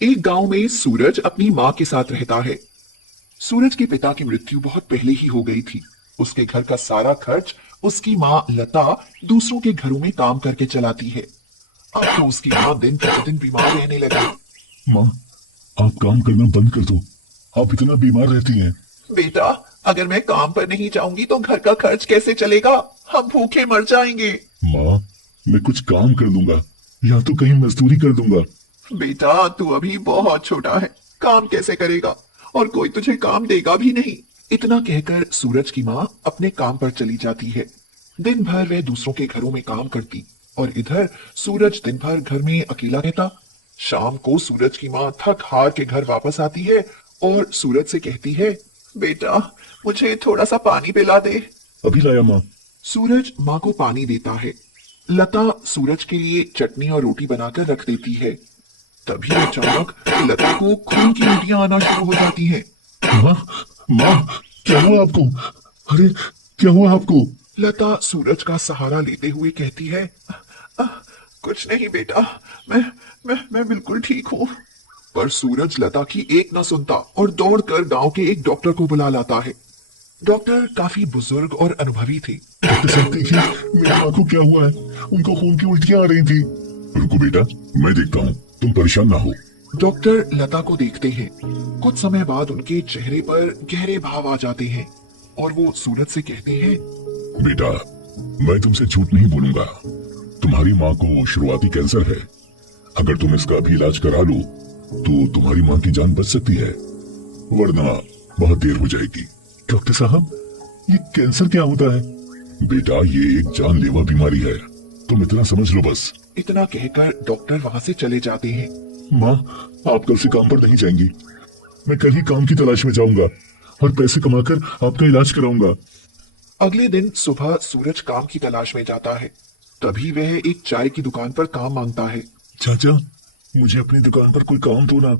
एक गांव में सूरज अपनी माँ के साथ रहता है। सूरज के पिता की मृत्यु बहुत पहले ही हो गई थी। उसके घर का सारा खर्च उसकी माँ लता दूसरों के घरों में काम करके चलाती है। अब तो उसकी माँ दिन प्रतिदिन बीमार रहने लगी। माँ, आप काम करना बंद कर दो। आप इतना बीमार रहती हैं। बेटा, अगर मैं काम पर नहीं जाऊंगी तो घर का खर्च कैसे चलेगा? हम भूखे मर जाएंगे। माँ, मैं कुछ काम कर दूंगा या तो कहीं मजदूरी कर दूंगा। बेटा, तू अभी बहुत छोटा है, काम कैसे करेगा? और कोई तुझे काम देगा भी नहीं। इतना कहकर सूरज की माँ अपने काम पर चली जाती है। दिन भर वह दूसरों के घरों में काम करती और इधर सूरज दिन भर घर में अकेला रहता। शाम को सूरज की माँ थक हार के घर वापस आती है और सूरज से कहती है, बेटा, मुझे थोड़ा सा पानी पिला दे। अभी लाया माँ। सूरज माँ को पानी देता है। लता सूरज के लिए चटनी और रोटी बनाकर रख देती है। तभी अचानक लता को खून की उल्टियां आना शुरू हो जाती हैं। माँ, माँ, क्या हुआ आपको? अरे, क्या हुआ आपको? लता सूरज का सहारा लेते हुए कहती है, "अ, कुछ नहीं बेटा, मैं बिल्कुल ठीक हूँ।" पर सूरज लता की एक न सुनता और दौड़कर गांव के एक डॉक्टर को बुला लाता है। डॉक्टर काफी बुजुर्ग और अनुभवी थे। डॉक्टर साहब, देखिए मेरी माँ को क्या हुआ है। उनको खून की उल्टियाँ आ रही थी। रुको बेटा, मैं देखता हूँ, तुम परेशान ना हो। डॉक्टर लता को देखते हैं। कुछ समय बाद उनके चेहरे पर गहरे भाव आ जाते हैं और वो सूरज से कहते हैं, बेटा, मैं तुमसे झूठ नहीं बोलूंगा। तुम्हारी माँ को शुरुआती कैंसर है। अगर तुम इसका अभी इलाज करा लो तो तुम्हारी माँ की जान बच सकती है, वरना बहुत देर हो जाएगी। डॉक्टर साहब, ये कैंसर क्या होता है? बेटा, ये एक जानलेवा बीमारी है। तुम इतना समझ लो बस। इतना कहकर डॉक्टर वहां से चले जाते हैं। माँ, आप कल से काम पर नहीं जाएंगी। मैं कल ही काम की तलाश में जाऊंगा और पैसे कमाकर आपका इलाज कराऊंगा। अगले दिन सुबह सूरज काम की तलाश में जाता है। तभी वह एक चाय की दुकान पर काम मांगता है। चाचा, मुझे अपनी दुकान पर कोई काम दो ना।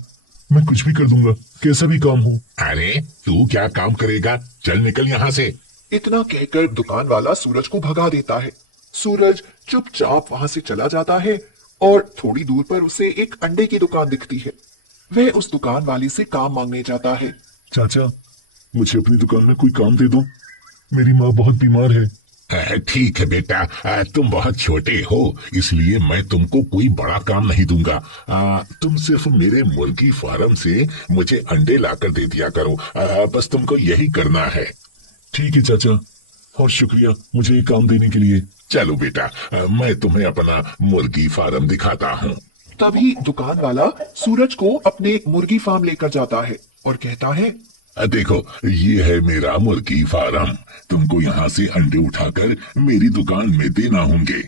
मैं कुछ भी कर दूंगा, कैसा भी काम हो। अरे, तू क्या काम करेगा? चल निकल यहाँ से। इतना कहकर दुकान वाला सूरज को भगा देता है। सूरज चुपचाप वहां से चला जाता है और थोड़ी दूर पर उसे एक अंडे की दुकान दिखती है। वह उस दुकान वाले से काम मांगने जाता है। चाचा, मुझे अपनी दुकान में कोई काम दे दो। मेरी माँ बहुत बीमार है। ठीक है बेटा, तुम बहुत छोटे हो, इसलिए मैं तुमको कोई बड़ा काम नहीं दूंगा। तुम सिर्फ मेरे मुर्गी फार्म से मुझे अंडे लाकर दे दिया करो। बस तुमको यही करना है। ठीक है चाचा, और शुक्रिया मुझे ये काम देने के लिए। चलो बेटा, मैं तुम्हें अपना मुर्गी फार्म दिखाता हूँ। तभी दुकान वाला सूरज को अपने मुर्गी फार्म लेकर जाता है और कहता है, देखो, ये है मेरा मुर्गी फार्म। तुमको यहाँ से अंडे उठाकर मेरी दुकान में देना होंगे।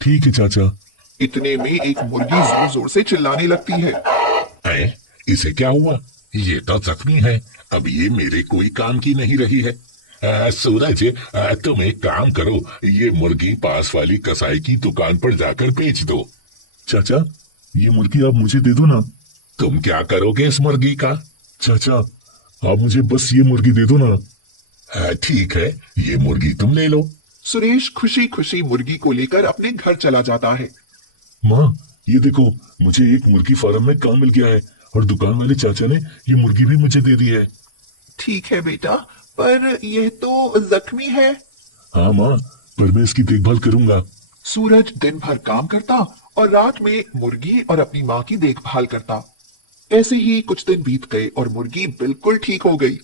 ठीक है चाचा। इतने में एक मुर्गी जोर जोर से चिल्लाने लगती है। इसे क्या हुआ? ये तो जख्मी है। अब ये मेरे कोई काम की नहीं रही है। सूरज, तुम एक काम करो, ये मुर्गी पास वाली कसाई की दुकान पर जाकर बेच दो। चाचा, ये मुर्गी आप मुझे दे दो ना। तुम क्या करोगे इस मुर्गी का? चाचा, आप मुझे बस ये मुर्गी दे दो ना। ठीक है, ये मुर्गी तुम ले लो। सुरेश खुशी खुशी मुर्गी को लेकर अपने घर चला जाता है। माँ, ये देखो, मुझे एक मुर्गी फार्म में काम मिल गया है और दुकान वाले चाचा ने ये मुर्गी भी मुझे दे दी है। ठीक है बेटा, पर यह तो जख्मी है। हाँ माँ, पर मैं इसकी देखभाल करूंगा। सूरज दिन भर काम करता और रात में मुर्गी और अपनी माँ की देखभाल करता। ऐसे ही कुछ दिन बीत गए और मुर्गी बिल्कुल ठीक हो गई।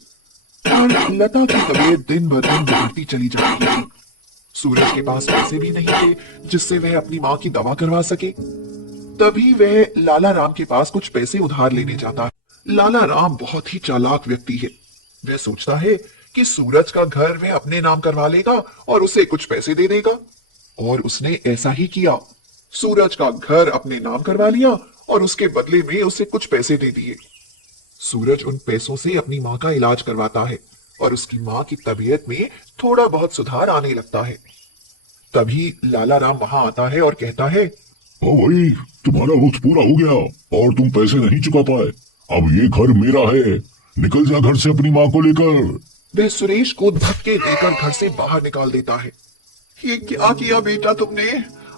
और लता की तबीयत दिन ब दिन बिगड़ती चली जा रही थी। सूरज के पास पैसे भी नहीं थे जिससे वह अपनी माँ की दवा करवा सके। तभी वह लाला राम के पास कुछ पैसे उधार लेने जाता है। लाला राम बहुत ही चालाक व्यक्ति है। वह सोचता है कि सूरज का घर वह अपने नाम करवा लेगा और उसे कुछ पैसे दे देगा। और उसने ऐसा ही किया। सूरज का घर अपने नाम करवा लिया और उसके बदले में उसे कुछ पैसे दे दिए। सूरज उन पैसों से अपनी माँ का इलाज करवाता है और उसकी माँ की तबीयत में थोड़ा बहुत सुधार आने लगता है। तभी लाला राम वहां आता है और कहता है, ओ भाई, तुम्हारा वक्त पूरा हो गया और तुम पैसे नहीं चुका पाए। अब ये घर मेरा है। निकल जा घर से अपनी माँ को लेकर। वह सुरेश को धक्के देकर घर से बाहर निकाल देता है। ये क्या किया बेटा तुमने?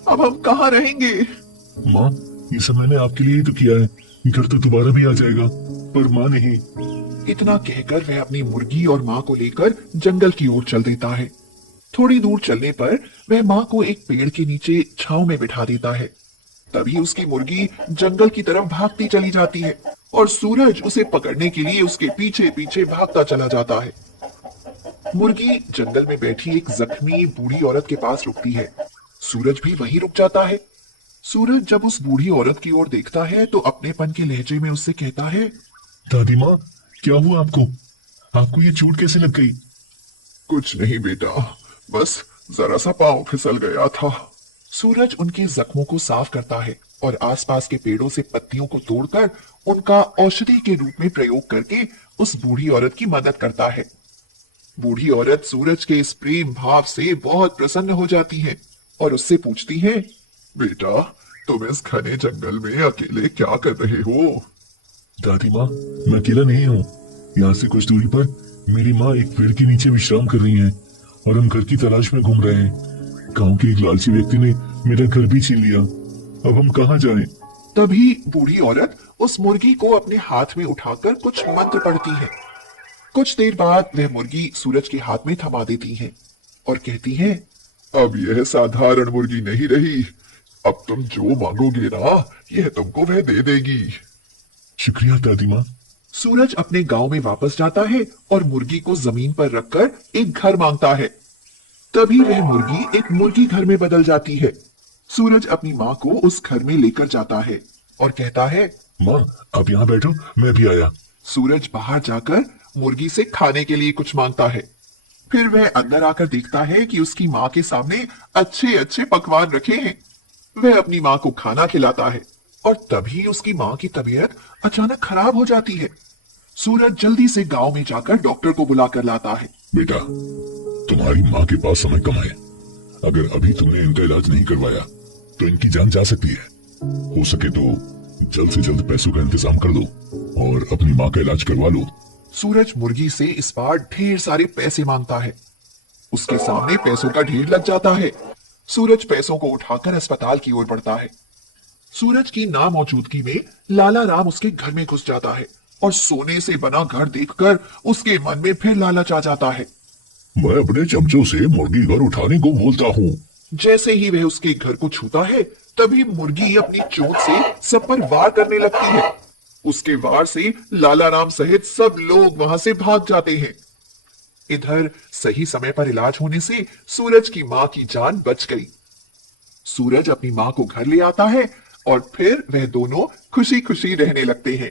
अब हम कहाँ रहेंगे? माँ, ये सब मैंने आपके लिए ही तो किया है। घर तो दोबारा भी आ जाएगा, पर माँ नहीं। इतना कहकर वह अपनी मुर्गी और माँ को लेकर जंगल की ओर चल देता है। थोड़ी दूर चलने पर वह माँ को एक पेड़ के नीचे छांव में बिठा देता है। तभी उसकी मुर्गी जंगल की तरफ भागती चली जाती है और सूरज उसे पकड़ने के लिए उसके पीछे पीछे भागता चला जाता है। मुर्गी जंगल में बैठी एक जख्मी बूढ़ी औरत के पास रुकती है। सूरज भी वहीं रुक जाता है। सूरज जब उस बूढ़ी औरत की ओर देखता है तो अपनेपन के लहजे में उससे कहता है, दादी माँ, क्या हुआ आपको? आपको ये चोट कैसे लग गई? कुछ नहीं बेटा, बस जरा सा पांव फिसल गया था। सूरज उनके जख्मों को साफ करता है और आसपास के पेड़ों से पत्तियों को तोड़कर उनका औषधि के रूप में प्रयोग करके उस बूढ़ी औरत की मदद करता है। बूढ़ी औरत सूरज के इस प्रेम भाव से बहुत प्रसन्न हो जाती है और उससे पूछती है, बेटा, तुम इस घने जंगल में अकेले क्या कर रहे हो? दादी माँ, मैं अकेला नहीं हूँ। यहाँ से कुछ दूरी पर मेरी माँ एक पेड़ के नीचे विश्राम कर रही हैं और हम घर की तलाश में घूम रहे हैं। गांव के एक लालची व्यक्ति ने मेरा घर भी छीन लिया। अब हम कहाँ जाएं? तभी बूढ़ी औरत उस मुर्गी को अपने हाथ में उठाकर कुछ मंत्र पढ़ती है। कुछ देर बाद वह मुर्गी सूरज के हाथ में थमा देती है और कहती है, अब यह साधारण मुर्गी नहीं रही। अब तुम जो मांगोगे ना, यह तुमको वह दे देगी। शुक्रिया दादी माँ। सूरज अपने गांव में वापस जाता है और मुर्गी को जमीन पर रखकर एक घर मांगता है। तभी वह मुर्गी एक मुर्गी घर में बदल जाती है। सूरज अपनी माँ को उस घर में लेकर जाता है और कहता है, माँ, आप यहाँ बैठो, मैं भी आया। सूरज बाहर जाकर मुर्गी से खाने के लिए कुछ मांगता है। फिर वह अंदर आकर देखता है कि उसकी माँ के सामने अच्छे अच्छे पकवान रखे हैं। वह अपनी माँ को खाना खिलाता है और तभी उसकी माँ की तबीयत अचानक खराब हो जाती है। सूरज जल्दी से गांव में जाकर डॉक्टर को बुलाकर लाता है। बेटा, तुम्हारी माँ के पास समय कम है। अगर अभी तुमने इनका इलाज नहीं करवाया तो इनकी जान जा सकती है। हो सके तो जल्द से जल्द पैसों का इंतजाम कर दो और अपनी माँ का इलाज करवा लो। सूरज मुर्गी से इस बार ढेर सारे पैसे मांगता है। उसके सामने पैसों का ढेर लग जाता है। सूरज पैसों को उठाकर अस्पताल की ओर बढ़ता है। सूरज की नामौजूदगी में लाला राम उसके घर में घुस जाता है और सोने से बना घर देखकर उसके मन में फिर लालच आ जाता है। मैं अपने चमचों से मुर्गी घर उठाने को बोलता हूँ। जैसे ही वह उसके घर को छूता है, तभी मुर्गी अपनी चोंच से सब पर वार करने लगती है। उसके वार से लाला राम सहित सब लोग वहां से भाग जाते हैं। इधर सही समय पर इलाज होने से सूरज की मां की जान बच गई। सूरज अपनी मां को घर ले आता है और फिर वह दोनों खुशी खुशी रहने लगते हैं।